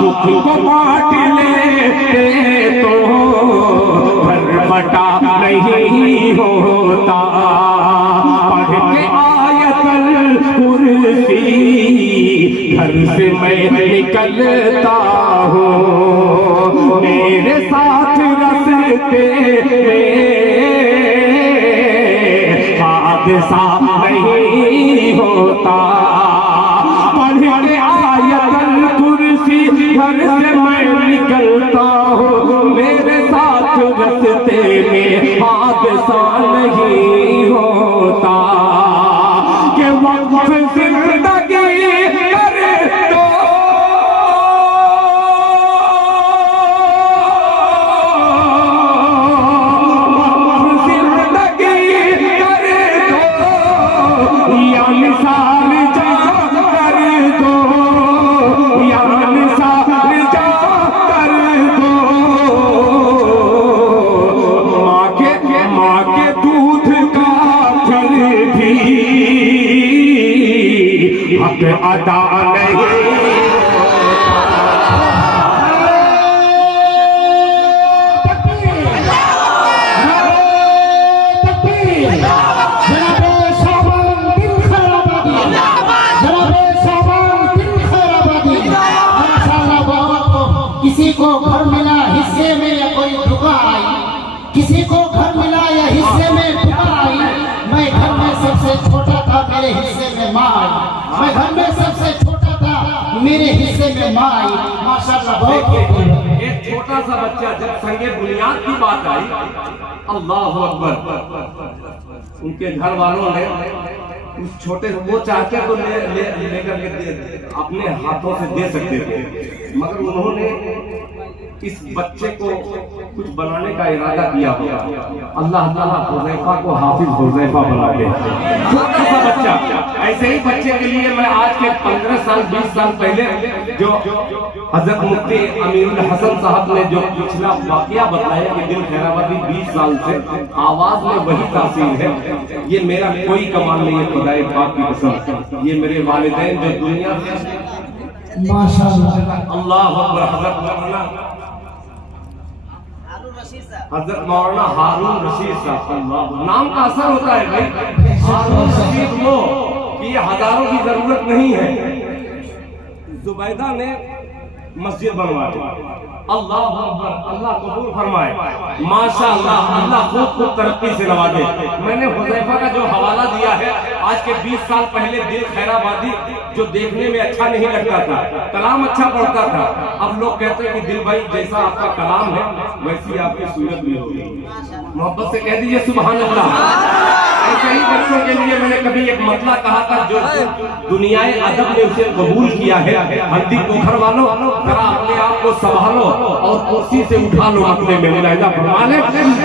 दुख को बांट ले तो बटा नहीं होता। पढ़ के आयतल कुर्सी घर से मैं निकलता हूँ, मेरे साथ रास्ते में हादसा नहीं होता। पढ़ के आयतल कुर्सी घर से मैं निकलता हूँ, मेरे साथ रास्ते में हादसा नहीं होता। कि वक्त जिंदगी कर दो, वक्त जिंदगी कर दो, या मिसाल जा कर दो, या मिसाल जा कर दो। माँ के दूध का फल भी हक अदा नहीं। किसी को घर मिला हिस्से में या कोई दुआ आई, किसी को घर मिला या हिस्से में दुआ आई। मैं घर में सबसे छोटा था, मेरे हिस्से में माँ आई। मैं घर में सबसे छोटा था, मेरे हिस्से में माँ आई। माशाल्लाह बहुत। एक छोटा सा बच्चा जब संगे बुनियाद की बात आई, अल्लाह अकबर, उनके घर वालों ने उस छोटे वो चाहते तो लेकर के अपने हाथों से दे सकते थे, मगर उन्होंने इस बच्चे को कुछ बनाने का इरादा किया होगा। अल्लाह ताला हुज़ैफा को हाफिज हुज़ैफा बना दे। छोटा सा बच्चा, ऐसे ही बच्चे के लिए मैं आज के 15 साल 20 साल पहले जो हजरत मुफ्ती अमीरुल हसन साहब ने जो पिछला वाकया बताया कि दिल खैराबादी 20 साल से आवाज में वही तासीर है। ये मेरा कोई कमाल नहीं है, खुदाए पाक की कसम। ये मेरे वालिदैन जो दुनिया में माशाल्लाह अल्लाह अकबर, हजरत मौलाना हारून रशीद साहब, नाम का असर होता है भाई। हारून रशीद वो कि ये हजारों की जरूरत नहीं है। जुबैदा ने मस्जिद बनवा दी। अल्लाह अकबर, अल्लाह कबूल फरमाए। माशाअल्लाह, अल्लाह खूब तरक्की से नवाजे। मैंने हुज़ैफा का जो हवाला दिया है, आज के 20 साल पहले दिल खैराबादी जो देखने में अच्छा नहीं लगता था, कलाम अच्छा पढ़ता था, अब लोग कहते हैं कि दिल भाई जैसा आपका कलाम है वैसी आपकी सूरत भी होगी। मोहब्बत से कह दीजिए सुभान अल्लाह। ऐसे ही बच्चों के लिए मैंने कभी एक मतला कहा था, जो दुनियाए अदब ने उसे कबूल किया है। हल्दी पोखर वालों, जरा अपने आप को संभालो और कुर्सी से उठा लो अपने में। मुलाहिजा फरमा ले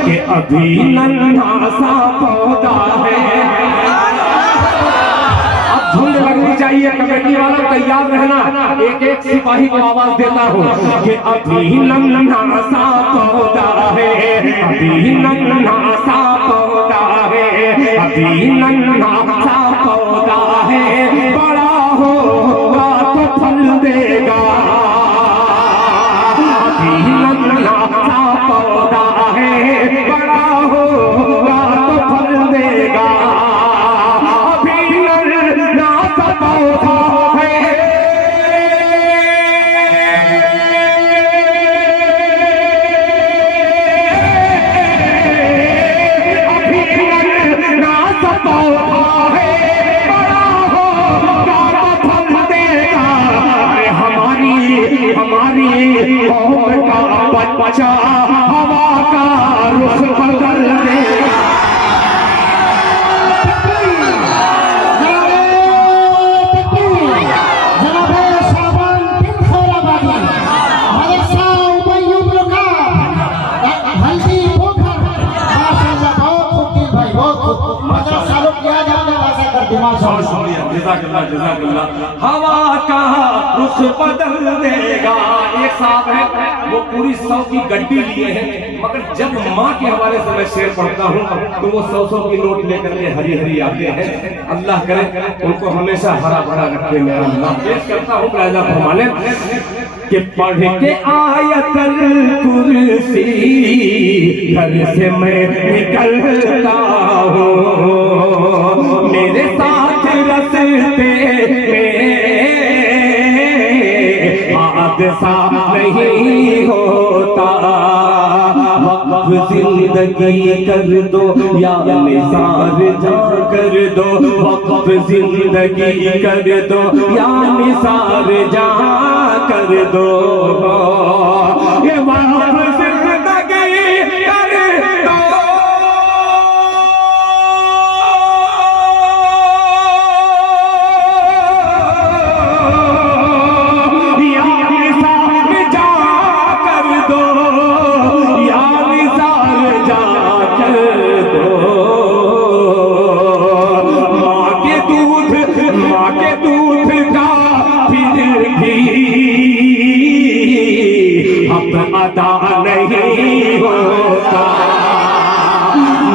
कि अभी नन्हा सा पौधा है। अब झुंड लगनी चाहिए, कमेटी वाला तैयार रहना। एक एक सिपाही को आवाज देता हूँ कि अभी नन्हा सा पौधा है, अभी नन्हा सा पौधा है, अभी नन्हा सा पौधा है, बड़ा होगा तो फल देगा। अभी नन्हा सा पौधा है, बड़ा होगा तो फल देगा। अभी नन्हा सा पौधा है, बच्चा हवा का रुख बदल दे। माशाल्लाह जज़ाकल्लाह जज़ाकल्लाह। हवा का रुख बदल देगा, एक साहब है वो पूरी 100 की गड्डी लिए हैं, मगर जब माँ के हवाले से मैं शेर पढ़ता हूँ तो वो 100 की नोट लेकर के हरी हरी आते हैं। अल्लाह करे उनको हमेशा हरा भरा रखे मेरा अल्लाह। पेश करता हूँ राजा फरमाने कि पढ़ के आयतल कुर्सी घर से मैं निकलता हूँ, मेरे साथ रस्ते में हादसा नहीं होता। वक्फ जिंदगी कर दो या निसार जा कर दो, वक्फ जिंदगी कर दो या निसार जा कर दो, ये वक्फ जिंदगी कर दो। अदा नहीं होता,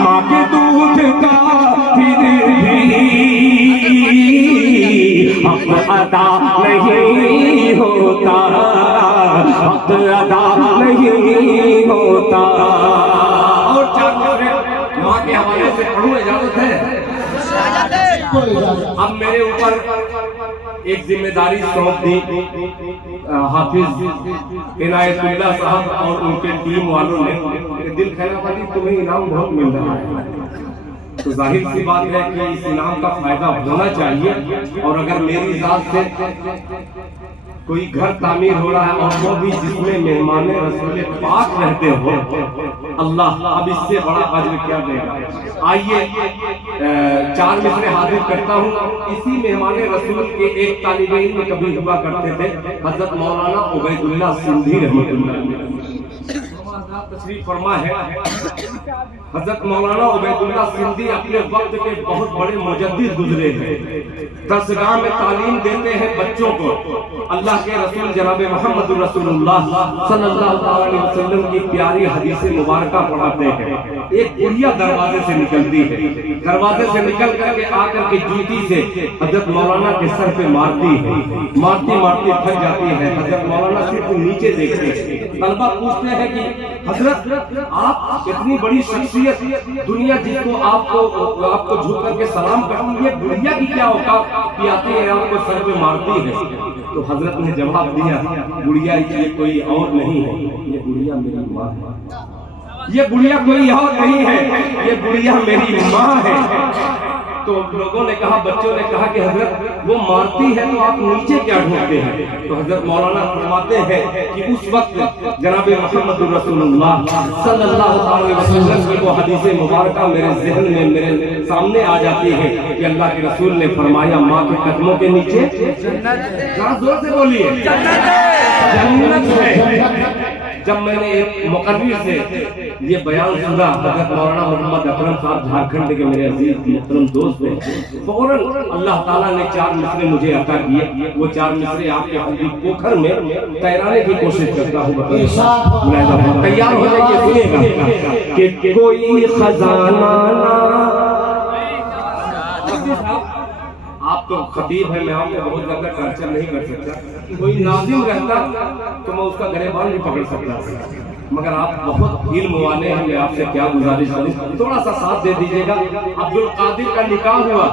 माँ के दूध का फिर भी हक अदा नहीं होता, हक अदा नहीं होता। और चार माँ के हवाले से पढ़ूं, इजाजत है? अब मेरे ऊपर एक जिम्मेदारी सौंप दी हाफिज इनायतुल्लाह साहब और उनके टीम वालों ने। दिल खैरा वाली तुम्हें इनाम बहुत मिल रहा है, तो जाहिर सी बात है कि इस इनाम का फायदा होना चाहिए। और अगर मेरी जात से कोई घर तामीर हो रहा है और वो भी जिसमें मेहमान रसूल पाक रहते हो, अल्लाह अब इससे बड़ा अज्र क्या देगा। आइए 4 मिसरे हाजिर करता हूँ। इसी मेहमान रसूल के एक तालिबे इल्म कभी हुआ करते थे, हजरत मौलाना उबैदुल्लाह सिंधी रहमतुल्लाह तशरीफ फरमा है। हजरत मौलाना उबैदुल्लाह सिंधी अपने वक्त के बहुत बड़े मुजद्दिद गुजरे हैं। दरसगाह में तालीम देते हैं बच्चों को। अल्लाह के रसूल जनाब मोहम्मद रसूलुल्लाह सल्लल्लाहु अलैहि वसल्लम की प्यारी हदीस मुबारका पढ़ाते हैं। एक बुढ़िया दरवाजे से निकलती है, दरवाजे से निकल करके आकर के जूती से हजरत मौलाना के सर पे मारती है, मारती मारती थक जाती है। हजरत मौलाना सिर्फ नीचे देखते हैं। तलबा पूछते हैं कि हजरत आप इतनी बड़ी शख्सियत, दुनिया जिसको आपको झुक करके सलाम करती है, बुढ़िया की क्या औकात कि आती है आपको सर पे मारती है? तो हजरत ने जवाब दिया, बुढ़िया ये कोई और नहीं है, ये बुढ़िया मेरी माँ है। ये बुढ़िया कोई और नहीं है, ये बुढ़िया मेरी माँ है। तो लोगों ने कहा, बच्चों ने कहा कि हजरत वो मारती है तो आप नीचे क्या ढूंढते हैं? तो हजरत मौलाना फरमाते हैं कि उस वक्त जनाब मोहम्मद रसूलुल्लाह सल्लल्लाहु अलैहि वसल्लम की वो हदीस मुबारका मेरे ज़हन में, मेरे सामने आ जाती है कि अल्लाह के रसूल ने फरमाया, माँ के कदमों के नीचे जरा जोर से बोलिए, जन्नत है। जब मैंने एक मुकर्रिर से ये बयान सुना, हजरत मौलाना मोहम्मद अकरम साहब झारखंड के मेरे अजीज मोहतरम दोस्त हैं, फौरन अल्लाह ताला ने 4 मिसरे मुझे अता किए। वो 4 मिसरे आपके हल्दी पोखर में तैराने की कोशिश करता हूँ। तैयार हो जाइए, सुनिएगा कि कोई खजाना आप तो खतीब है, मैं आपको बहुत ज्यादा टर्चर नहीं कर सकता। कोई नाज़िम रहता तो मैं उसका गरेबान नहीं पकड़ सकता, मगर आप बहुत इल्म वाले हैं। मैं आपसे क्या गुजारिश करूं, थोड़ा सा साथ दे दीजिएगा। अब्दुल कादिर का निकाह हुआ,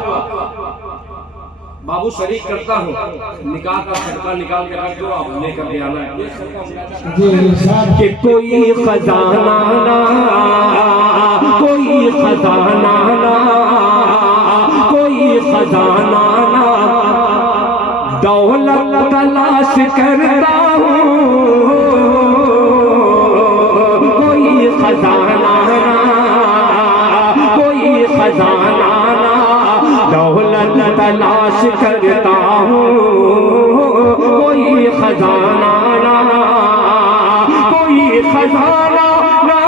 बाबू शरीक करता हूँ, निकाह का सदका निकाल के रख दो, आप लेकर के आना है। कि कोई खजाना ना, कोई खजाना ना, कोई खजाना ना, दौलत तलाश करता हूँ, कोई खजाना ना, कोई खजाना ना, दौलत तलाश करता हूँ, कोई खजाना ना, कोई खजाना ना।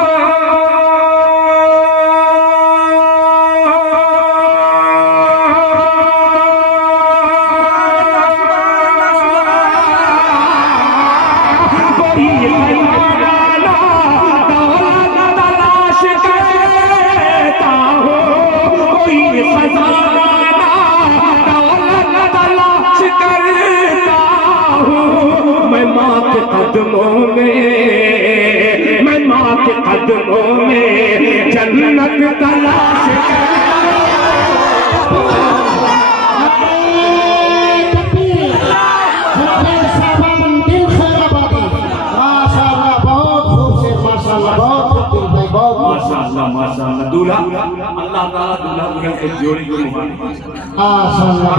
दूल्हा अल्लाह ताला दूल्हा दुल्हन के जोड़ी को मुबारक। माशाअल्लाह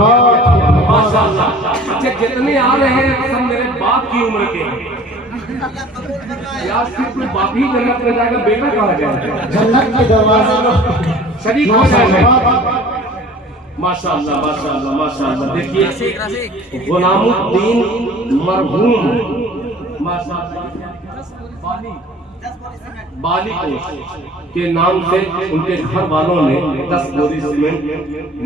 माशाअल्लाह। अच्छा जितने आ रहे हैं सब मेरे बाप की उम्र के हैं। यार सिर्फ बाप ही जन्नत में जाएगा, बेटा कहाँ जाएगा? जन्नत के दरवाजे में शरीक हो जाएगा। माशाअल्लाह माशाअल्लाह माशाअल्लाह। देखिए गुलामुद्दीन मरहूम माशाअल्लाह बाली के नाम से उनके घर वालों ने 10 बोरी सीमेंट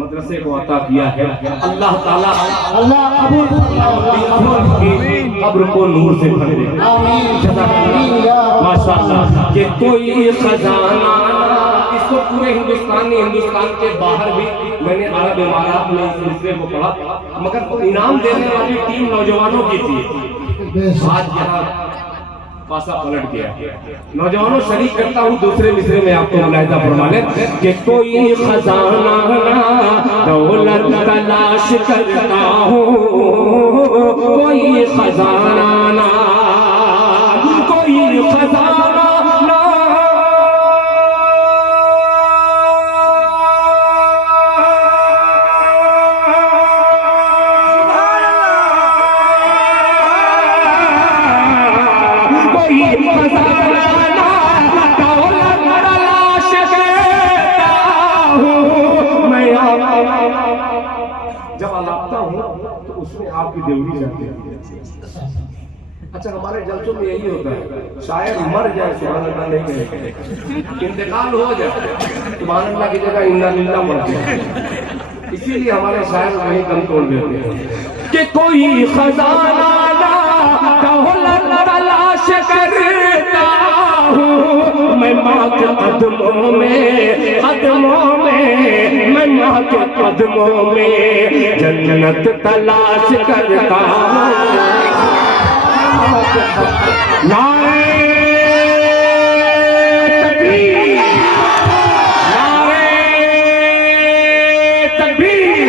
मदरसे को अता किया है। अल्लाह ताला अल्लाह कबूल की कब्र को नूर से भर दे। माशाअल्लाह। कि कोई खजाना, इसको पूरे हिंदुस्तान के बाहर भी मैंने अरब इमारात में इस सिलसिले को पढ़ा, मगर इनाम देने वाली टीम नौजवानों की थी। आज यहाँ पासा पलट गया। नौजवानों शरीक करता हूँ दूसरे मिसरे में आपको मुलाहिजा फरमा ले कि कोई खजाना ना दौलत तलाश करता हूँ, कोई खजाना ना, कोई खजाना ना, जब अलापता हूँ तो उसमें आपकी देवरी जाती है। अच्छा हमारे जलसों में यही होता है, शायद मर जाए सुभान अल्लाह नहीं कहेंगे, इंतकाल हो जाए सुभान अल्लाह की जगह इन्ना लिल्लाह मर जाए। इसीलिए हमारे शायर वही कम तोड़ देते हैं कि कोई खजाना ना दौलत तलाश करता हूँ, मैं माँ के कदमों में, कदमों में, मैं माँ के कदमों में जन्नत तलाश करता हूँ। नारे तकबीर, नारे तकबीर।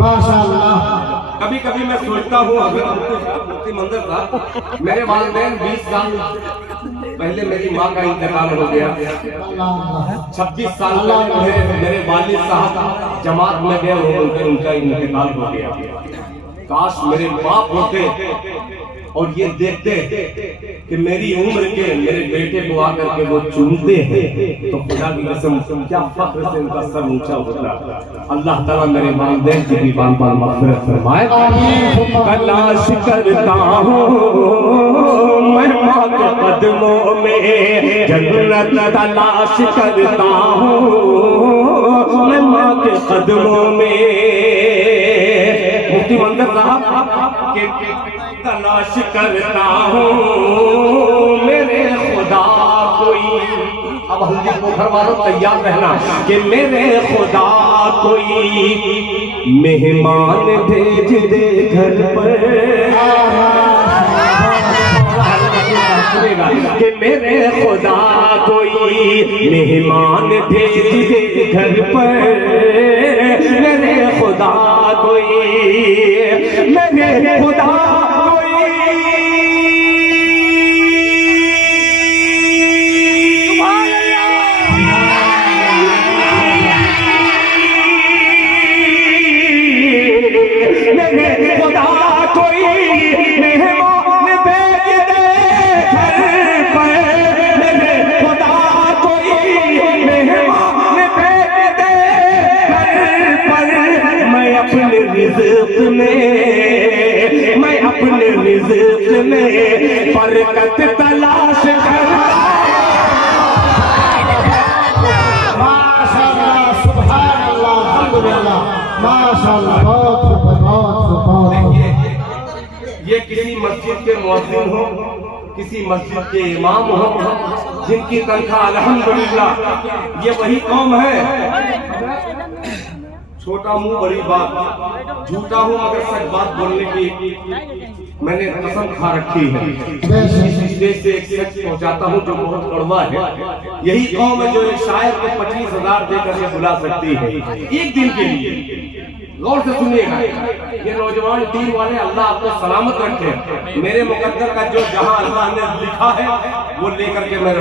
माशाअल्लाह। कभी कभी मैं सोचता हूँ मुफ्ती मंजर साहब, मेरे वालिदैन 20 साल पहले मेरी माँ का इंतकाल हो गया। 26 साल पहले मेरे वालिद साहब जमात में गए होंगे, उनका इंतकाल हो गया। काश मेरे बाप होते और ये देखते कि मेरी उम्र के मेरे बेटे को आकर के वो चूमते हैं तो खुदा की कसम क्या फख्र से उनका सर ऊंचा होता। अल्लाह ताला मेरे वालिदैन की भी बार बार मग़फ़िरत फरमाए। तलाश करता हूँ मैं माँ के कदमों में जन्नत तलाश करता हूँ मैं माँ के कदमों में। मुफ्ती मंजर साहब के तलाश करता हूँ मेरे खुदा कोई, अब हल्दी को घर वालों तैयार रहना कि मेरे खुदा कोई मेहमान भेज दे घर पर, कि मेरे खुदा कोई मेहमान भेज दे घर पर, मेरे खुदा कोई, मेरे खुदा मैं अपने रिज़्क़ में बरकत तलाश करता। माशाअल्लाह, सुभान अल्लाह, अल्हम्दुलिल्लाह, माशाअल्लाह, बहुत। ये किसी मस्जिद के मुअज्जिन हो, किसी मस्जिद के इमाम हो, जिनकी तनख्वाह अल्हम्दुलिल्लाह, ये वही कौम है। छोटा मुंह बड़ी बात, झूठा हूँ मगर सच बात बोलने की मैंने कसम खा रखी है। इस स्टेज से एक सच पहुंचाता हूँ जो बहुत कड़वा है। यही कौम है जो एक शायर को 25,000 देकर के बुला सकती है एक दिन के लिए। गौर से सुनिएगा, ये नौजवान टीम वाले, अल्लाह आपको सलामत रखे। मेरे मुकद्दर का जो जहां अल्लाह ने लिखा है वो लेकर के मैं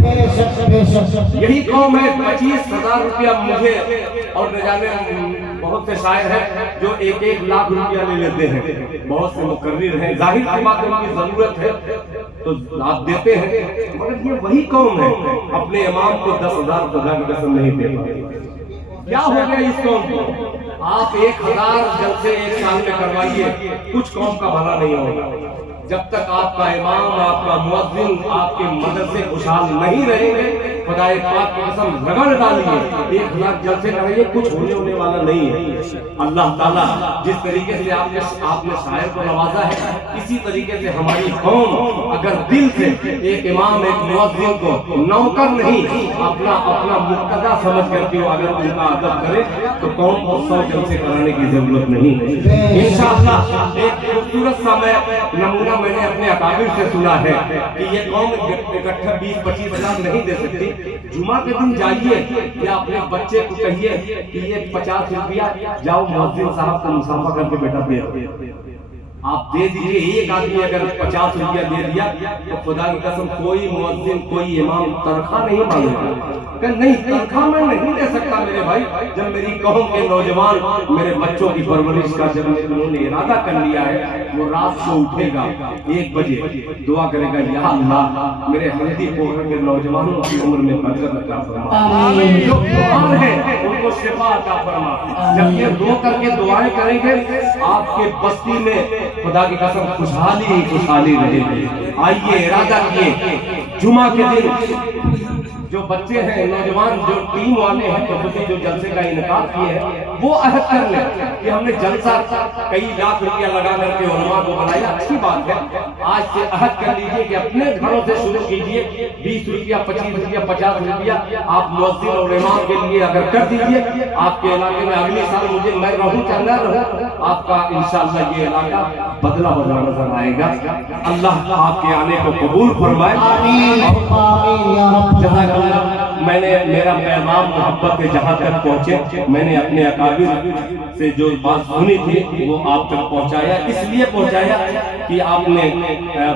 यही कौम है। 25,000 रुपया मुझे और न जाने बहुत से शायर हैं जो 1-1 लाख रुपया ले लेते हैं। बहुत से मुकर्रिर हैं, जाहिर सी बात है उनकी जरूरत है तो आप देते हैं, मगर ये वही कौम है अपने इमाम को 10,000 खुदा की कसम नहीं दे पाती। क्या हो गया इस कौम को? आप 1,000 जलसे एक साल में करवाइए, कुछ कौम का भला नहीं होगा। जब तक आपका इमाम, आपका मुअज्जिन आपके मदद से खुशहाल नहीं रहेंगे, खुदाए पाक की कसम रगड़ डालिए 1,000 जलसे कराइए, कुछ होने वाला नहीं है। अल्लाह ताला जिस तरीके से आपने शायर को नवाजा है, इसी तरीके से हमारी कौम अगर दिल से एक इमाम, एक मुअज्जिन को नौकर नहीं अपना मुक्तदा समझ करके अगर उनका अदब करे तो कौम को 100 जलसे कराने की जरूरत नहीं है। इंशाअल्लाह एक खूबसूरत सा नमूना मैंने अपने अकाबिर से सुना है कि ये कौम इकट्ठा 20-25 हजार नहीं दे सकती। जुमा के दिन जाइए या अपने बच्चे को कहिए कि ये 50 रुपया जाओ मुअज्जिन साहब को मुसाफा करके बेटा दे, आप दे दीजिए। एक आदमी अगर 50 रुपया दे दिया तो खुदा की कसम कोई मुअज्जिन, कोई इमाम तनख्वाह नहीं मांगेगा। नहीं, तनख्वाह मैं नहीं दे सकता मेरे भाई। जब मेरी कौम के नौजवान मेरे बच्चों की परवरिश का जब उन्होंने इरादा कर लिया है, वो रात को उठेगा 1 बजे, दुआ करेगा, या अल्लाह मेरे हल्दी पोखर के नौजवानों की उम्र में बरकत अता फरमा, जो बीमार है उनको शिफा अता फरमा। जब ये रो करके दुआएं करेंगे, आपके बस्ती में खुदा की कसम खुशहाली ही खुशहाली रहेगी। आइए, इरादा किए जुमा के दिन जो बच्चे हैं, नौजवान जो टीम वाले हैं, तो जो जलसे का इनकार किए हैं, वो अहद कर ले कि हमने जलसा कई लाख रुपया लगा करके उलमा को बनाया। अच्छी बात है, आज से अहद कर लीजिए कि अपने घरों से शुरू कीजिए। 20 रुपया, 25 रुपया, 50 रुपया आप मुअज्जिन और इमाम के लिए अगर कर दीजिए, आपके इलाके में अगले साल मुझे मैं रहूं चाहे न रहूं, आपका इंशाअल्लाह ये इलाका बदला नजर आएगा। अल्लाह आपके आने को कबूल फरमाए। मैंने मेरा पैगाम मोहब्बत के जहाँ तक पहुँचे, मैंने अपने अकाबिर से जो बात सुनी थी वो आप तक पहुँचाया। इसलिए पहुँचाया कि आपने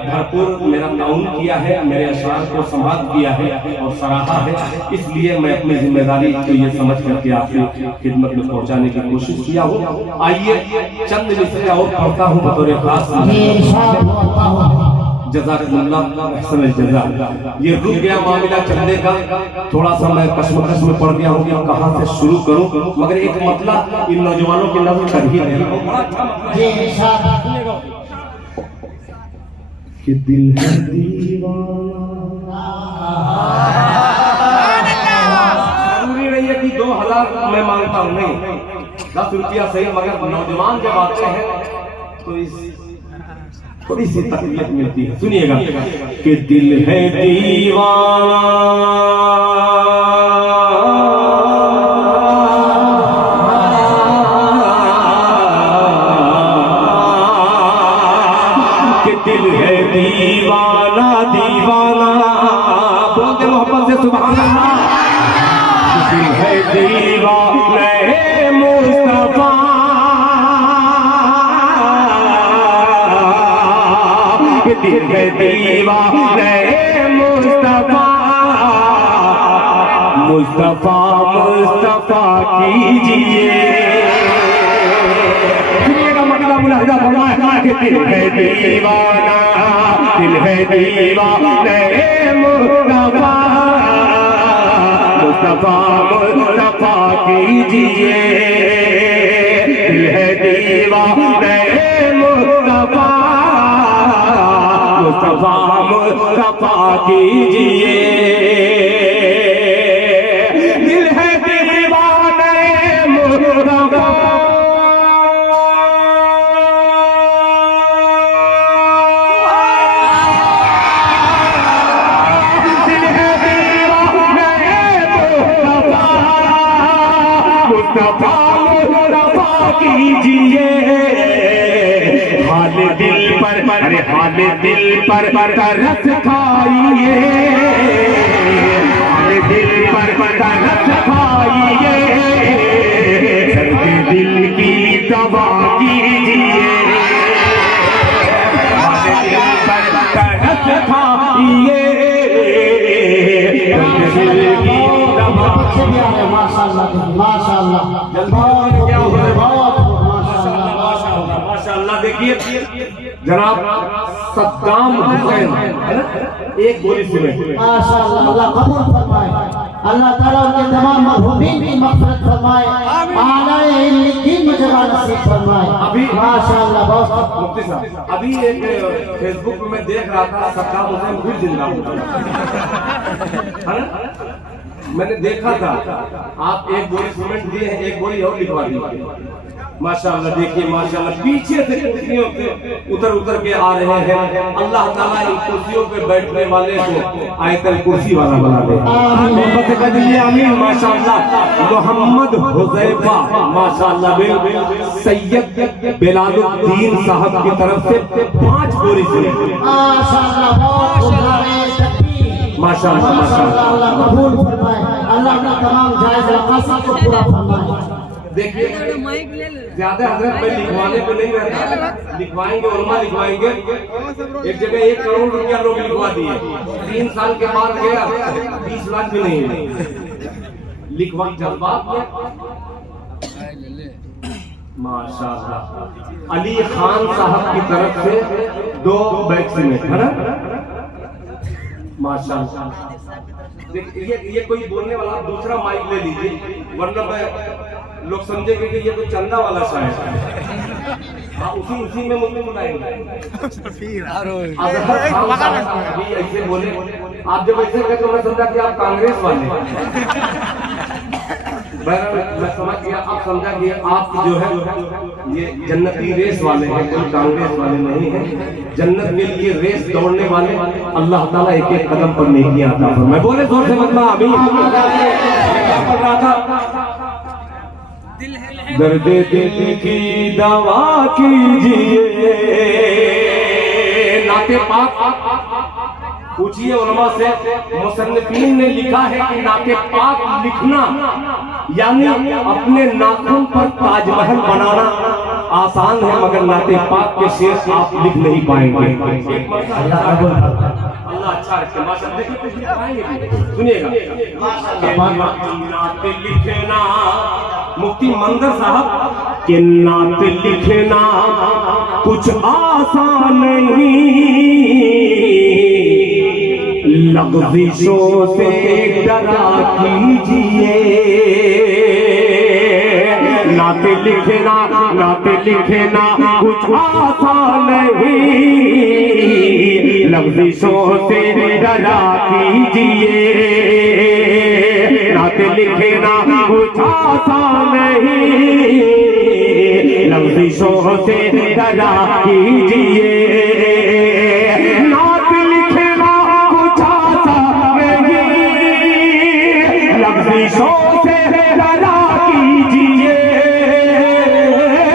भरपूर मेरा ताउन किया है, मेरे अशार को संवाद किया है और सराहा है। इसलिए मैं अपनी जिम्मेदारी को ये समझ करके आपकी खिदमत में पहुँचाने की कोशिश किया हूँ। आइए चंद मिसरे और पढ़ता हूँ बतौर खास। जज़ाकल्लाह अहसन जज़ा। ये रुक गया मामला चलने का, थोड़ा सा मैं कश्मकश में पड़ गया हूँ कि कहाँ से शुरू करूँ, मगर एक मतलब इन नौजवानों की नजर कर ही रही कि दिल है दीवाना। जरूरी नहीं है कि 2,000 मैं मांगता हूँ, नहीं 10 रुपया सही, मगर नौजवान जब आते हैं तो इस थोड़ी सी तकलीफ मिलती है। सुनिएगा कि दिल है दीवाना, कि दिल है दीवाना दीवाना, बोलते मोहब्बत से सुभान अल्लाह। दिल है दीवाना मुस्तफा, दिल है दीवाने मुस्तफा, मुस्तफा मुस्तफा कीजिए। सुनिएगा मतलब मुलाहिजा फरमाए कि दिल है दीवाना, दिल है दीवाने मुस्तफा, मुस्तफा मुस्तफा कीजिए। दिल है दीवाने मुस्तफा, मुस्तफा मुस्तफा कीजिए। दिल है दीवाने मुस्तफा, दिल है दीवाने मुस्तफा, मुस्तफा मुस्तफा कीजिए, हाल दिल पर, अरे हाल दिल पर तरस खाइए, हाल दिल पर तरस खाइए, दर्द दिल की दवा कीजिए, हाल दिल पर तरस खाइए, दर्द दिल की दवा। माशाल्लाह माशाल्लाह माशाल्लाह। देखिए जनाब सद्दाम हुसैन है ना, एक गोली सुने। माशाल्लाह, अल्लाह कबूल फरमाए, अल्लाह ताला उनके तमाम मरहूमीन की मग़फ़िरत फरमाए, आलाए इल्लीन में जगह नसीब फरमाए। अभी माशाल्लाह बहुत मुफ्ती साहब, अभी एक फेसबुक पे मैं देख रहा था सद्दाम हुसैन फिर जिंदा है ना, मैंने देखा था आप एक बोरी सीमेंट दिए हैं, एक बोरी और लिखवा दी। माशाल्लाह देखिए माशाल्लाह, पीछे से कुर्सियों पे उतर के आ रहे हैं। अल्लाह ताला इन कुर्सियों पे बैठने वाले को आयतल कुर्सी वाला बना दे। मोहब्बत कर दीजिए आमीन। माशाल्लाह मोहम्मद हुज़ैफा माशाल्लाह सैयद बिलालुद्दीन साहब की तरफ से 5 बोरी सीमेंट। माशाल्लाह बहुत माशाल्लाह माशाल्लाह, अल्लाह कबूल फरमाए, अल्लाह अपना तमाम जायज़ रकासा को पूरा फरमाए। देखिए ज्यादा हजरत मैं लिखवाने को नहीं रहता, लिखवाएंगे उलमा लिखवाएंगे। एक जगह 1 करोड़ रुपया लोग लिखवा दिए, 3 साल के बाद गया 20 लाख भी नहीं लिखवा जज्बात में। माशाल्लाह अली खान साहब की तरफ से 2 बैग सीमेंट है ना। माशाल्लाह ये कोई बोलने वाला दूसरा माइक ले लीजिए, वरना मैं लोग समझेंगे कि ये तो चंदा वाला शायर है। उसी में मुझे बुलाएंगे। ऐसे बोले आप, जब ऐसे कहे तो मैं समझा कि आप कांग्रेस वाले। मैं समझ गया, आप समझा कि आप जो है ये जन्नती रेस वाले हैं, कोई कांग्रेस वाले नहीं है। जन्नत के लिए रेस दौड़ने वाले अल्लाह ताला एक एक कदम पर नेकियां अता फरमाए। बोले जोर से मतलब आमीन। पढ़ रहा था दर्द दिल की दवा कीजिए, नाते पाक पूछिए उलमा से। मुसन्निफीन ने लिखा है कि नाते पाक लिखना यानी अपने नाखून पर ताजमहल बनाना आसान है, मगर नाते पाक के शेर आप लिख नहीं पाएंगे। अल्लाह अच्छा रखे माशाल्लाह। सुनिएगा नाते लिखना, मुफ्ती मंजर साहब के नात लिखना कुछ आसान नहीं, लग़ज़िशों से डरा कीजिए, नात लिखना कुछ आसान नहीं, लग़ज़िशों से डरा कीजिए, नात लिखना कुछ आसान नहीं, लग़ज़िशों से डरा कीजिए, नात लिखना कुछ आसान नहीं, लग़ज़िशों से डरा कीजिए,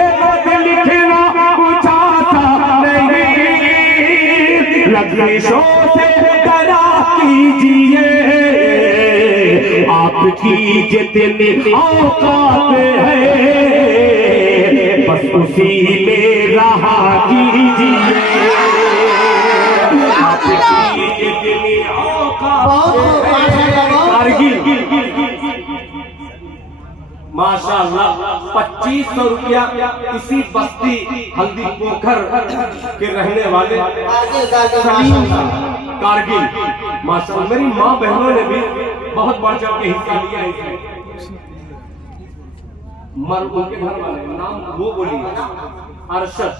नात लिखना कुछ आसान नहीं, लग़ज़िशों से डरा कीजिए, आपकी जितनी औकात है बस उसी में रहा कीजिए, आपकी जितनी औकात है। कारगिल माशाल्लाह 2500 रुपया इसी बस्ती हल्दी पोखर के रहने वाले सलीम कारगिल माशाल्लाह, मेरी माँ बहनों ने भी बहुत बढ़ चढ़ के हिस्सा लिया इसमें। उनके घर वाले नाम वो बोली अरशद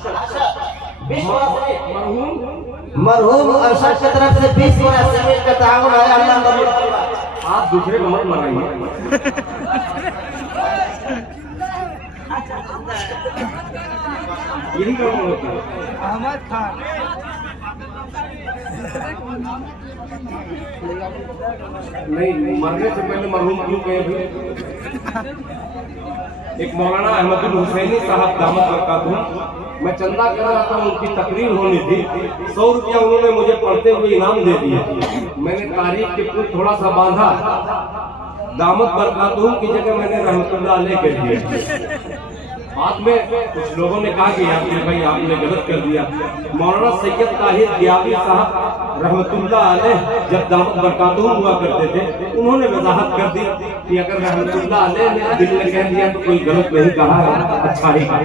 मरहूम अरशद की तरफ से 20 बोरा सीमेंट का ताउन है। अल्लाह कबूल फरमाए। आप दूसरे को मत मराइए। यही काम होता है। अहमद खान नहीं, मरने से पहले मरहूम क्यों गए भी? एक मौलाना अहमदुल हुसैनी साहब दामत बरकातहू, मैं चंदा कर रहा था, उनकी तकरीर होनी थी। 100 रुपया उन्होंने मुझे पढ़ते हुए इनाम दे दिया। मैंने तारीख के पुल थोड़ा सा बांधा, दामत बरकातहू की जगह मैंने रहमतुल्लाह अलैह कह दिया। बाद में कुछ लोगों ने कहा कि भाई आपने गलत कर दिया। मौलाना सैयद ताहिर गियावी साहब रहमतुल्लाह अलैह जब दामत बरकातहू हुआ करते थे, उन्होंने वजाहत कर दी कि अगर रहमतुल्लाह अलैह ने दिल में कह दिया तो कोई गलत नहीं कहा है, अच्छा ही कहा।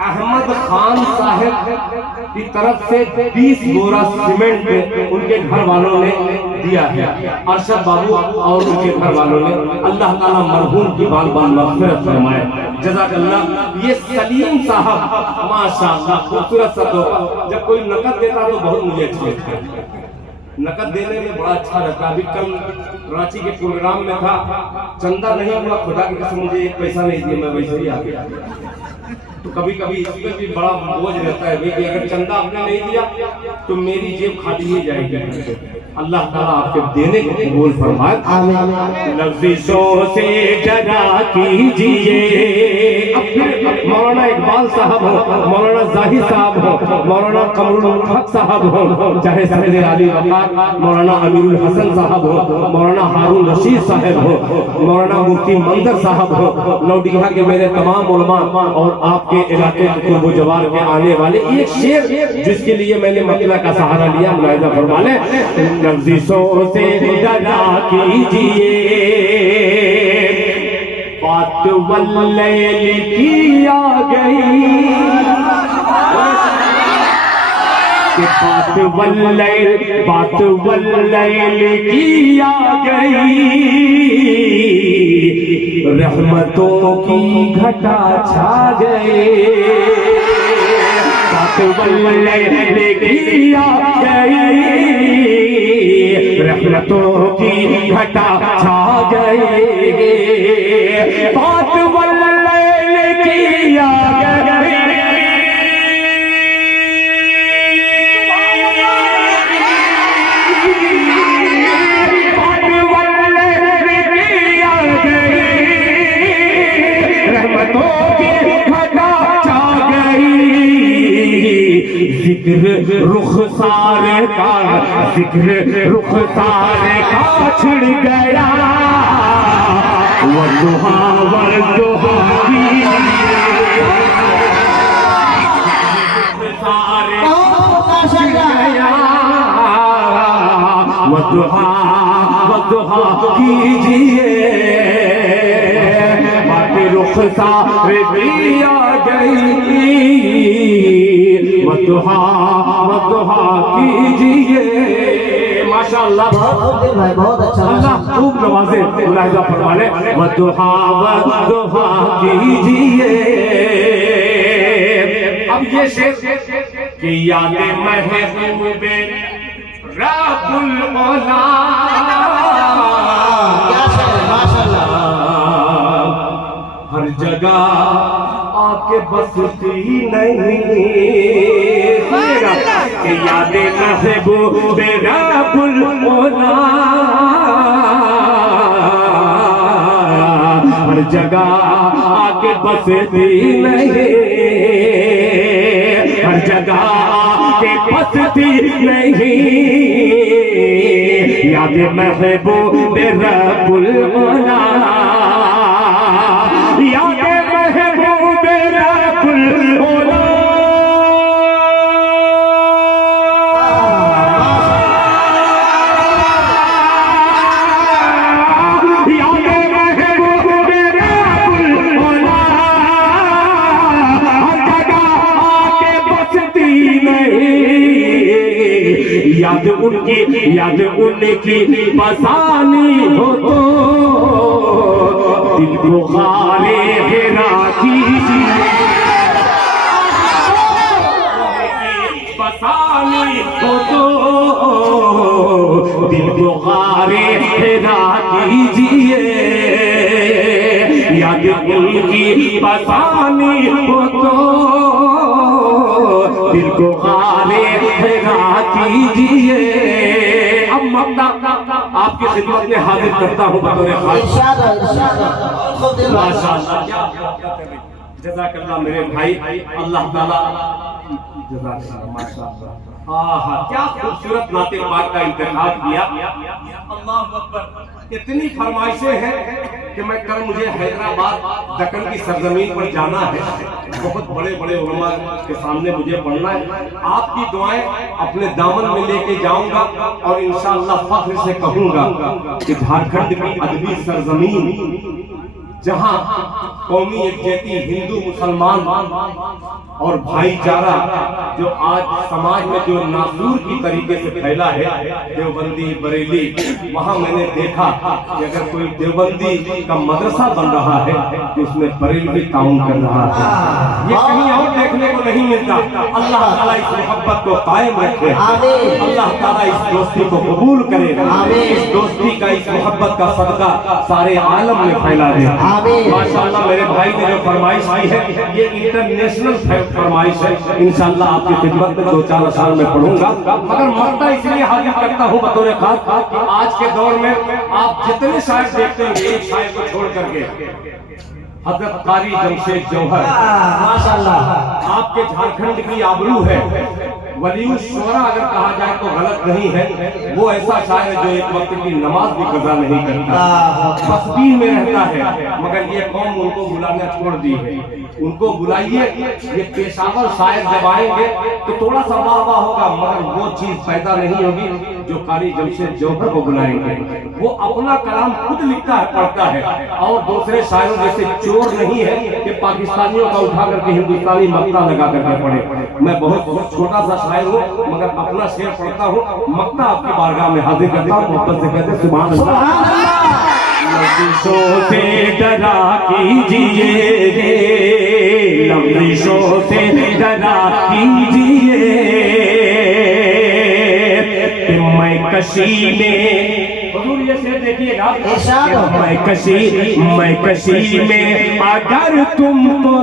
अहमद खान साहब की तरफ से 20 बोरा सीमेंट उनके घर वालों ने दिया है। अरशद बाबू और उनके घर वालों ने, अल्लाह ताला मरहूम की बाल बाल मग़फ़िरत फरमाए, जज़ाकल्लाह। ये सलीम साहब माशाअल्लाह खूबसूरत सा तोहफा, जब कोई नकद देता तो बहुत मुझे अच्छा लगता है, नकद देने में बड़ा अच्छा लगता है। अभी कल रांची के प्रोग्राम में था, चंदा नहीं हुआ, खुदा की कसम मुझे एक पैसा नहीं दिया, मैं वैसे ही आ गया। तो कभी कभी इसमें भी बड़ा बोझ रहता है कि अगर चंदा आपने नहीं दिया तो मेरी जेब खाली ही जाएगी। अल्लाह ताला आपके देने को कबूल फरमाए। लफ्ज़ों से डरा कीजिए। मौलाना इकबाल साहब हो, मौलाना जाहिद साहब हो, मौलाना कमरुल हक साहब हो, चाहे सैयद अली वक़ार, मौलाना अमीरुल हसन साहब हो, मौलाना हारून रशीद साहब हो, मौलाना मुफ्ती मंदर साहब हो, लौडिया के मेरे तमाम उलमा और आपके इलाके के कुर्ब जवार के आने वाले, एक शेर जिसके लिए मैंने मदीना का सहारा लिया, मुलाहिजा फरमा लें। लफ्ज़ों से डरा कीजिए, बात वल्लैल की आ गई, बात वल्लैल की आ गई, रहमतों की घटा छा गए, बात वल्लैल की आ गई, रहमतों की घटा छा गए, बात वल्लैल की आ गई, जिक्र रुखसार का, जिक्र रुखसार का छिड़ गया, वज़ुहा वज़ुहा की छिड़ गया, वज़ुहा वज़ुहा कीजिए, बात रुखसार भी आ गई, वज़ुहा वज़ुहा कीजिए। माशाअल्लाह, भाई बहुत अच्छा, अल्लाह खूब नवाजे, मुलाहिजा फरमा ले। वज़ुहा वज़ुहा कीजिए। अब ये शेर कि याद महबूबे रब्बुल मौला, हर जगह आके बसती नहीं, कि याद महबूब रब्बुल मौला, हर जगह आके बसती नहीं, हर जगह आके बसती नहीं, याद महबूब रब्बुल मौला, याद महबूब रब्बुल मौला, याद उनकी, याद उनकी बसानी हो तो दिल को खाले हेरा कीजिए, बसानी हो तो दिल को खाले हेरा कीजिए, याद उनकी बसानी हो तो दिल को खाले हेरा कीजिए। अब मक्ता आपकी खिदमत में हाजिर करता हूँ बतौर खास। माशाअल्लाह, क्या जज़ाकल्लाह मेरे भाई, अल्लाह ताला जज़ाकल्लाह, माशाअल्लाह। आहा, क्या खूबसूरत नाते पाक का इंतखाब किया। अल्लाह अकबर। इतनी फरमाइशें हैं कि मैं कल मुझे हैदराबाद दक्कन की सरजमीन पर जाना है, बहुत बड़े बड़े उलमा के सामने मुझे पढ़ना है। आपकी दुआएं अपने दामन में लेके जाऊंगा और इंशाअल्लाह फख्र से कहूंगा कि झारखंड की अदबी सरजमीन, जहां कौमी यकजहती, हिंदू मुसलमान और भाईचारा जो आज समाज में जो नासूर की तरीके से फैला है, देवबंदी बरेली, वहां मैंने देखा कि अगर कोई देवबंदी का मदरसा बन रहा है तो उसमें बरेलवी ताउन कर रहा है। ये कहीं और देखने को नहीं मिलता। अल्लाह ताला इस मोहब्बत को कायम रखे, अल्लाह ताला इस दोस्ती को कबूल करे, इस दोस्ती का, इस मोहब्बत का सदका सारे आलम में फैला दे। माशाअल्लाह मेरे भाई ने जो फरमाइश की है ये इंटरनेशनल फरमाइश है। इंशाअल्लाह आपकी खिदमत में 2-4 साल में पढ़ूंगा, मगर मक्ता इसलिए हाजिर करता हूँ बतौर खास कि आज के दौर में आप जितने शायर देखते हैं, एक शायर को छोड़ करके हजरत कारी जमशेद जौहर, माशाअल्लाह आपके झारखंड की आबरू है। वलीउल शुरा अगर कहा जाए तो गलत नहीं है। वो ऐसा शायर है जो एक वक्त की नमाज भी कज़ा नहीं करता, तस्बीह में रहता है, मगर ये कौम उनको बुलाना छोड़ दी है। उनको बुलाइए, ये पेशावर शायर जब आएंगे तो थोड़ा सा वाह वाह होगा, मगर वो चीज पैदा नहीं होगी जो कारी जमशेद जौहर को बुलाएंगे। वो अपना कलाम खुद लिखता है, पढ़ता है, और दूसरे शायरों जैसे चोर नहीं है कि पाकिस्तानियों का उठा करके हिंदुस्तानी मक्ता लगा करके पढ़े। मैं बहुत छोटा सा शायर हूँ, मगर अपना शेर पढ़ता हूँ, मक्ता आपकी बारगाह में हाजिर करता हूँ, मोहब्बत से कहते हैं सुभान अल्लाह। लफ्ज़ों से डरा कीजिए, लफ्ज़ों से डरा कीजिए, मैं कशी में, हुजूर ये शेर देखिएगा, मैं कशी में अगर तुमको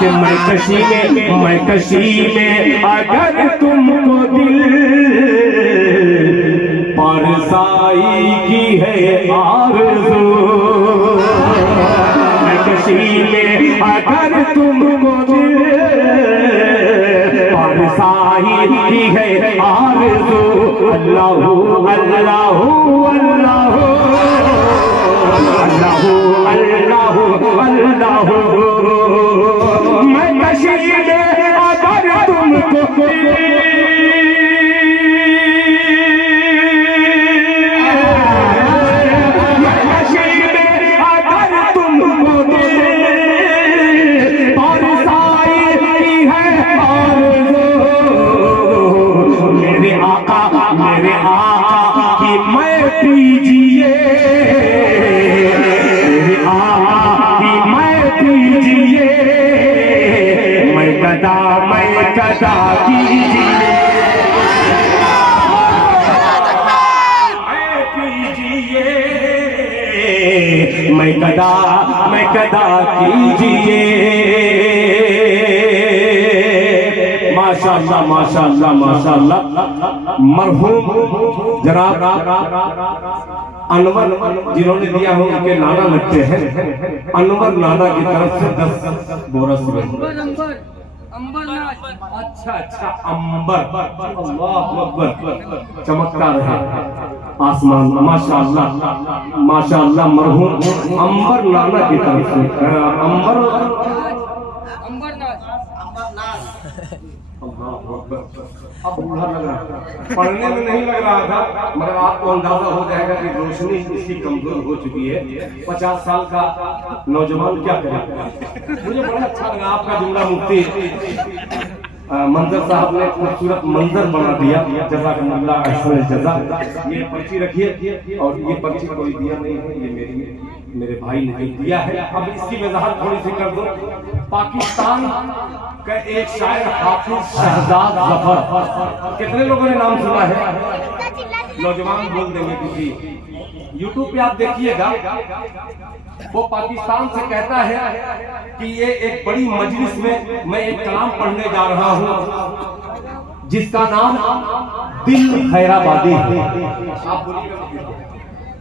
कि मैं कशी में अगर तुमको दिल परसाई की है आरज़ू, मैं कशी में अगर तुमको दिल परसाई की है आरज़ू, अल्लाह अल्लाह अल्लाह अल्लाह अल्लाह अल्लाह, मैं कशी में अगर तुमको मेरे आका की मैं पीजिए, मेरे आका की मैं पीजिए, मैं गदा कीजिए, मैं गदा कीजिए। माशाअल्लाह माशाअल्लाह माशाअल्लाह। मरहूम जनाब अनवर जिन्होंने दिया हो उनके नाना लगते हैं, अनवर नाना की तरफ से 10 बोरस। अच्छा अच्छा, अंबर, अल्लाह अकबर, चमकता रहे आसमान। माशाअल्लाह माशाअल्लाह। मरहूम अंबर नाना की तरफ से अंबर अब बूढ़ा लग रहा था, पढ़ने में नहीं लग रहा था, मगर आपको अंदाजा हो जाएगा कि रोशनी इसकी कमजोर हो चुकी है। 50 साल का नौजवान क्या करेगा। मुझे बड़ा अच्छा लगा आपका जुमला, मुफ्ती मंजर साहब ने खूबसूरत मंजर बना दिया, जज़ाकल्लाह अहसन जज़ा। ये पर्ची रखिए, और ये पर्ची कोई दिया नहीं है, ये मेरे भाई ने दिया है। अब इसकी वजाहत थोड़ी सी कर दो। पाकिस्तान का एक शायर हाफिज शहजाद जफर, कितने लोगों ने नाम सुना है? नौजवान बोल देंगे किसी यूट्यूब पे आप देखिएगा, वो पाकिस्तान से कहता है कि ये एक बड़ी मजलिस में मैं एक कलाम पढ़ने जा रहा हूं जिसका नाम दिल खैराबादी है।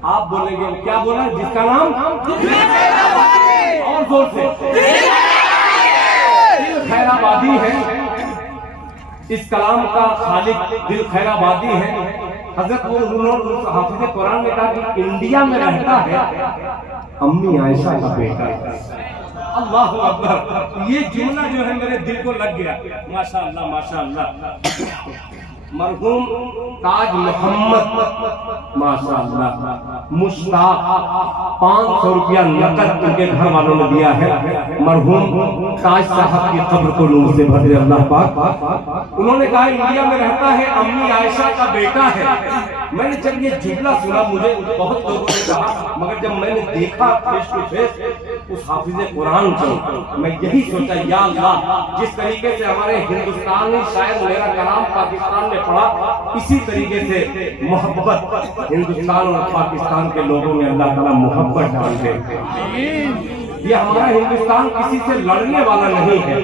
आप बोलेंगे क्या बोला? जिसका नाम और जोर से दिल खैराबादी है। इस कलाम का खालिक दिल खैराबादी है। हजरत उन्होंने हाफिज कुरान में कहा कि इंडिया में रहता है अम्मी आयशा का बेटा। अल्लाह अकबर, ये जुमला जो है मेरे दिल को लग गया। माशाअल्लाह माशाअल्लाह। मरहूम ताज मोहम्मद माशाअल्लाह मुश्ताक 500 रुपया नकद उनके घर वालों ने दिया है। मरहूम ताज साहब की कब्र को नूर से भर दे अल्लाह पाक। उन्होंने कहा इंडिया में रहता है अम्मी आयशा का बेटा है। मैंने जब ये जुमला सुना, मुझे बहुत लोगों ने कहा, मगर जब मैंने देखा फेस टू फेस उस हाफिज कुरान को, मैं यही सोचा या अल्लाह, जिस तरीके से हमारे हिंदुस्तानी शायद मेरा कलाम पाकिस्तान में पढ़ा, इसी तरीके से मोहब्बत हिंदुस्तान और पाकिस्तान के लोगों में अल्लाह ताला मोहब्बत डाल दे। ये हमारा हिंदुस्तान किसी से लड़ने वाला नहीं है।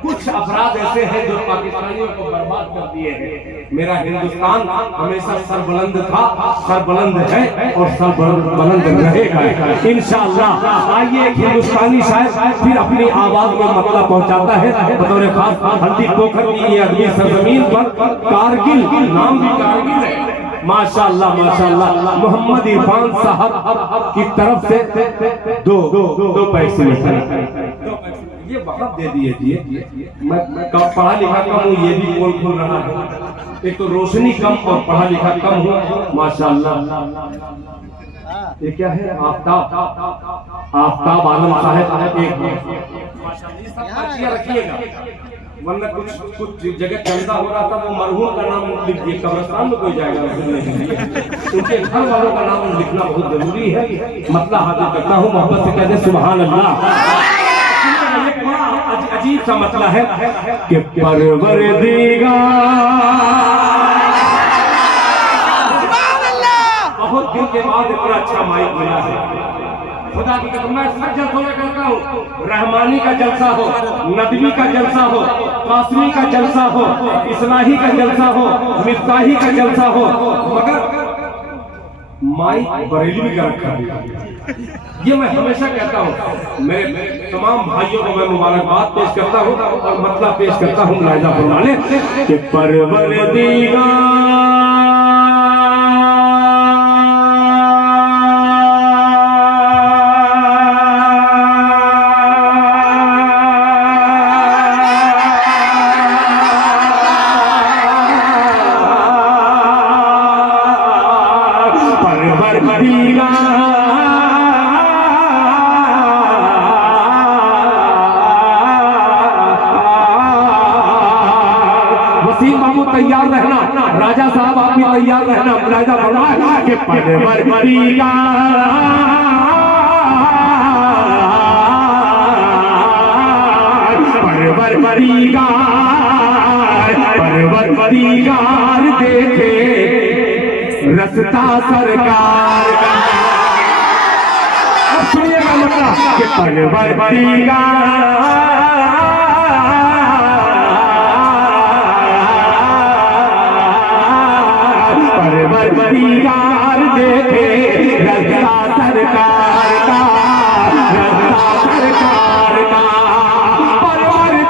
कुछ अपराध ऐसे हैं जो पाकिस्तानियों को बर्बाद कर दिए हैं। मेरा हिंदुस्तान हमेशा सरबुलंद था, सरबुलंद है और सरबुलंद रहेगा इंशाअल्लाह। आइए एक हिंदुस्तानी शायर फिर अपनी आवाज में मतलब पहुंचाता है बतौर खास हल्दी पोखर की ये अगली सरजमीन पर कारगिल, नाम भी कारगिल है। माशाअल्लाह माशाअल्लाह। मोहम्मद इरफान साहब की तरफ से दो पैसे ये वक्त दे दिए। मैं पढ़ा लिखा कम हूँ, ये भी पोल खुल रहा है। एक तो रोशनी कम और पढ़ा लिखा कम हूँ माशाअल्लाह। ये क्या है? आफ्ताब आलम साहब एक रखिएगा, वरना कुछ जगह चंदा हो रहा था, वो मरहूम का नाम लिख दिए, कब्रिस्तान में कोई जाएगा सुनने के लिए। उनके घर वालों का नाम लिखना बहुत जरूरी है। मतलब हाजिर करता हूँ, मोहब्बत से कहते सुभान अल्लाह। अजीब सा मसला है कि परवरदिगार, बहुत दिन के बाद इतना अच्छा माइक मिला है। खुदा की कसम, मैं सच जलसों में कहता हूँ, रहमानी का जलसा हो, नदवी का जलसा हो, कासमी का जलसा हो, इस्लाही का जलसा हो, मिफ्ताही का जलसा हो, मगर माइक बरेलवी का रखा है। ये मैं हमेशा कहता हूँ। मेरे तमाम भाइयों को मैं मुबारकबाद पेश करता हूँ और मतलब पेश करता हूँ मुलाहिजा फरमाने कि परवरदिगार तैयार रहना, राजा साहब आप भी तैयार रहना। मुलाहिजा फरमाए कि परवरदिगार देखे रस्ता सरकार का। अब सुनिएगा मतलब कि परवरदिगार देखे रस्ता सरकार का, रस्ता सरकार का।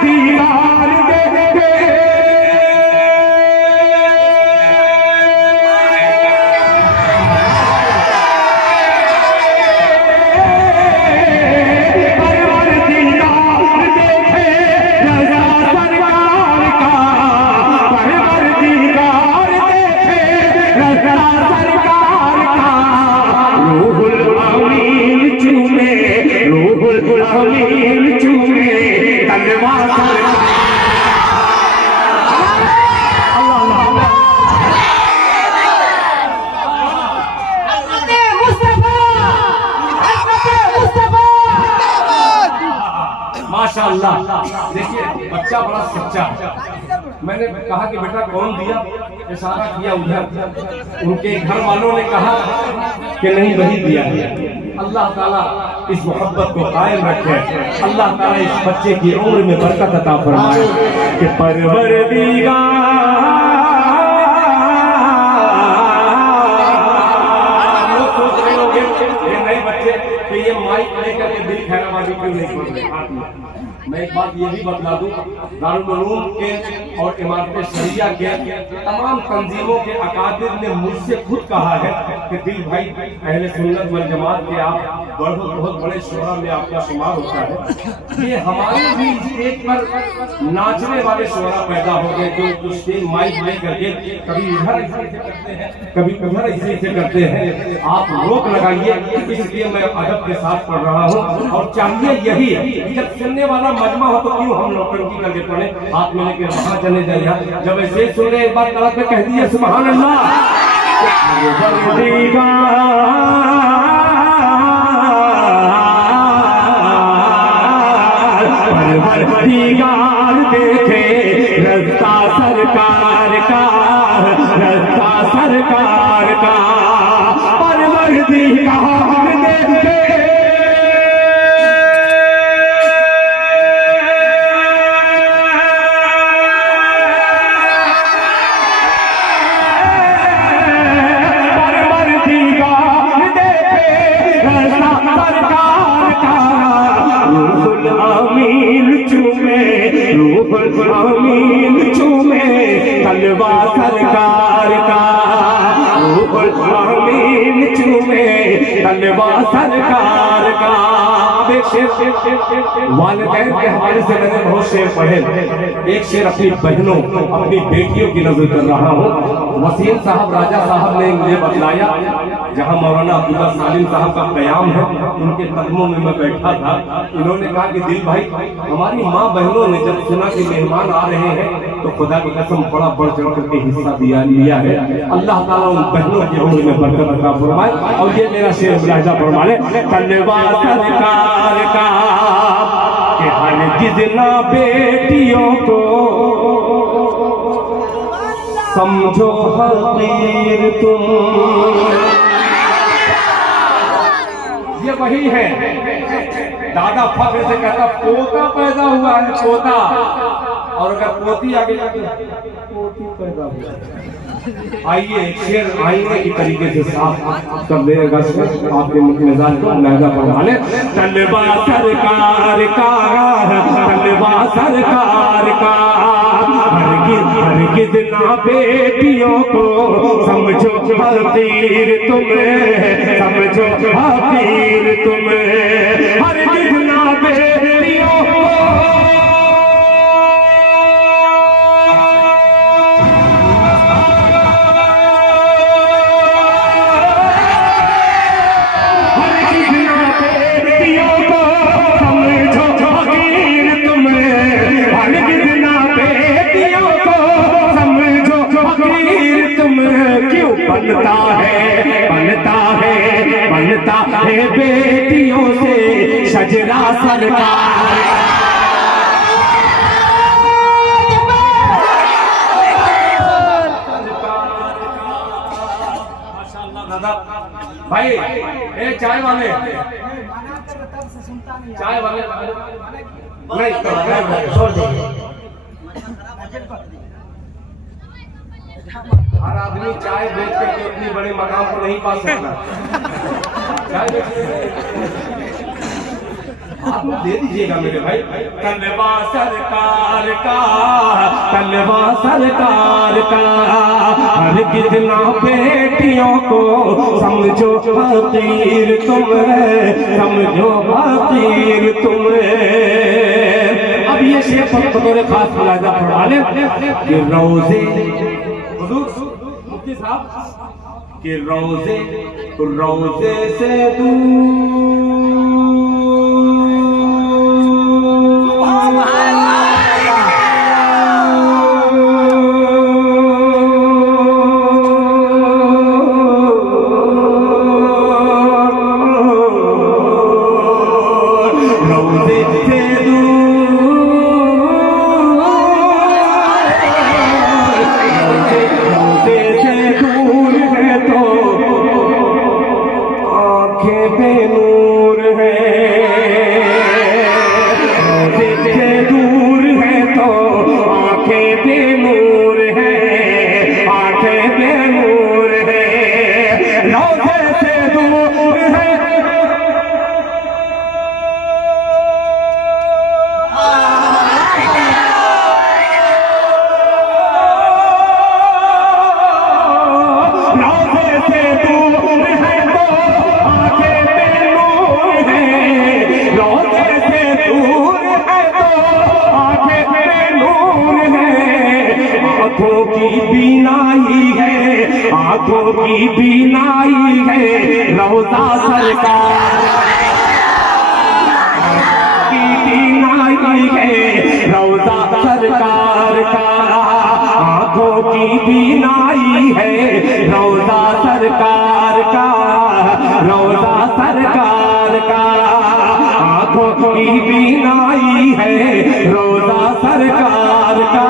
परवरदिगार देखे माशाअल्लाह। देखिए बच्चा बड़ा सच्चा है। मैंने कहा कि बेटा कौन दिया, इशारा किया उधर। उनके घर वालों ने कहा कि नहीं वही दिया है। अल्लाह ताला इस मोहब्बत को कायम रखे, अल्लाह ताला इस बच्चे की उम्र में बरकत अता फरमाए कि परवरदिगार। लोग सोच रहे होंगे ये नए बच्चे कि ये माइक लेकर के दिल खैराबादी क्यों नहीं पढ़ रहे। मैं एक बात ये भी बतला दूं, दारुल उलूम के और इमारत शरिया के तमाम तंजीमों के अकादिर ने मुझसे खुद कहा है कि दिल भाई अहले सुन्नत वल जमात के आप बहुत बड़े शोरा में आपका शुमार होता है। ये हमारे भी एक पर नाचने वाले शोरा पैदा हो गए जो उसके माइक ले करके कभी इधर ऐसे करते हैं, कभी उधर ऐसे करते हैं। आप रोक लगाइए, इसलिए मैं अदब के साथ पढ़ रहा हूँ। और चाहिए यही, जब सुनने वाला मजमा हो तो क्यों हम नौटंकी करके पढ़े, हाथ में लेके वहां चले जाइए। जब ऐसे सुन रहे एक बार तड़प में कह दिया सुभान अल्लाह। देखे रस्ता सरकार का, रस्ता सरकार का, परवरदिगार देखे अमीन चूमे तलवा सरकार का, अमीन चूमे तलवा सरकार का। वालिदैन के हवाले से मैंने बहुत शेर पढ़े। एक शेर अपनी बहनों, अपनी बेटियों की नजर कर रहा हूँ। वसीम साहब, राजा साहब ने मुझे बतलाया, जहाँ मौलाना अब्दुल्ला सालिम साहब का कयाम है, उनके कदमों में मैं बैठा था। इन्होंने कहा कि दिल भाई, हमारी माँ बहनों ने जब सुना कि मेहमान आ रहे हैं तो खुदा की कसम बड़ा बढ़ चढ़ करके हिस्सा लिया है। अल्लाह ताला उन बहनों की उम्र में बरकत अता फरमाए। और ये मेरा शेर मुलाहिजा फरमा ले, तलवा सरकार का कि हरगिज़ ना बेटियों को समझो हकीर तुम। ये वही है, दादा फख्र से कहता पोता पैदा हुआ है, पोता, और अगर पोती आगे जाके पोती पैदा हुआ। आइए शेर आईने की तरीके से साफ कर देगा आपके मिजाज को लहजा पढ़ा ले। तलवा सरकार का, तलवा सरकार का, हरगिज़ ना बेटियों को समझो हकीर तुम्हें, समझो हकीर तुम्हें, हरगिज़ ना बेटियों को बनता है बेटियों से शजरा सरकार। भाई ए चाय वाले, चाय वाले नहीं छोड़ दो। हर आदमी चाय बेच करके इतनी बड़े मकाम को नहीं पा सकता। चाय आप दे दीजिएगा मेरे भाई। तलवा सरकार का, तलवा सरकार का, हरगिज़ ना बेटियों को समझो हकीर तुम्हें, समझो हकीर तुम्हें। अब ये शेर बतौर खास मुलाहिजा फरमा ले कि रोज़े मुफ्ती साहब के रोज़े रोज़े से दूर की बीनाई है रोजा सरकार का, रोजा सरकार का, आंखों की बीनाई है रोजा सरकार का,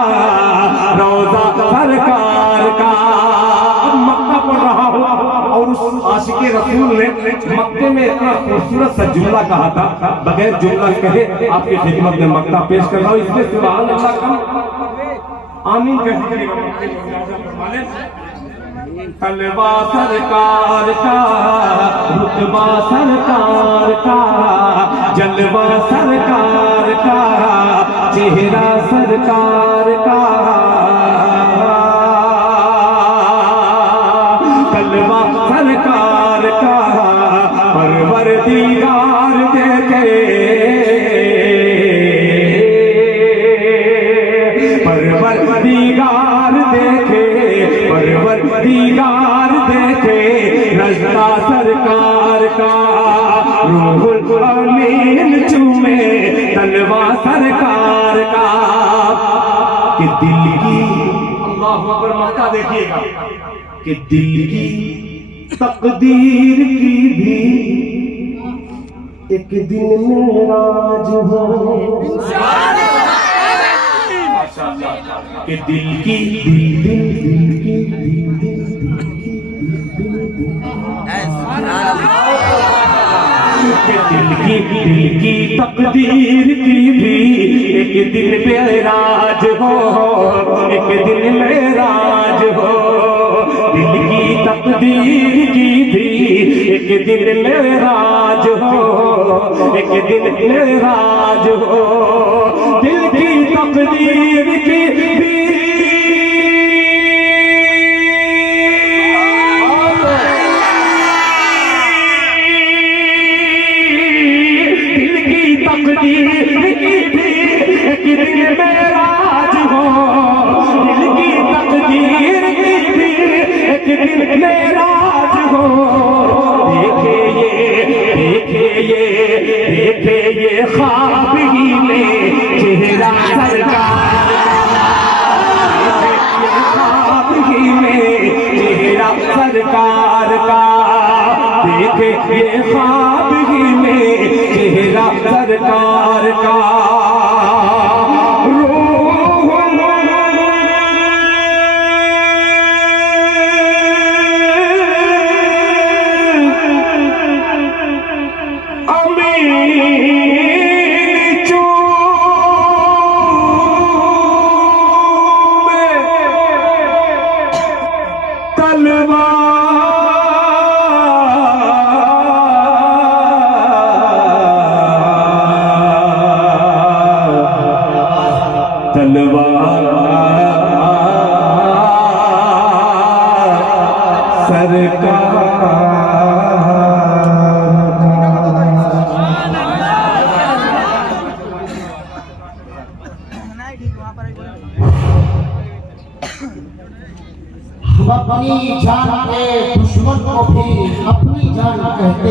रोजा सरकार का। अब मक्का पढ़ रहा हूँ और उस आशिके रसूल ने मक्के में इतना खूबसूरत सा जुमला कहा था, बगैर जुमला कहे आपकी खिदमत में मक्ता पेश कर रहा हूँ। इसमें सुभान अल्लाह का आमीन कैसे करेगा? तलवा सरकार का, रुतबा सरकार का, जलवा सरकार का, चेहरा सरकार का, तलवा सरकार का, परवरदिगार देखे, परवरदिगार देखे, परवरदिगार देखे रज़्क़ा सरकार का, रूहुल अमीन चूमे तलवा सरकार का। कि दिल की, अल्लाह अकबर, मक्का देखिएगा, कि दिल की तकदीर की भी एक दिन मेराज हो, कि दिल की दिल की तकदीर की भी एक दिन मेराज हो, एक दिन मेराज हो, दिल की तकदीर की भी एक दिन मेराज हो, एक दिन मेराज हो, दिल की तकदीर की भी एक दिन मेराज हो, दिल की तकदीर की भी एक दिन मेराज हो। देखे ये ख्वाब ही में चेहरा सरकार का, ख्वाब ही में चेहरा सरकार का, देखे ये ख्वाब ही में चेहरा सरकार का। तलवार सरकार हम अपनी जान के दुश्मन को भी अपनी जान कहते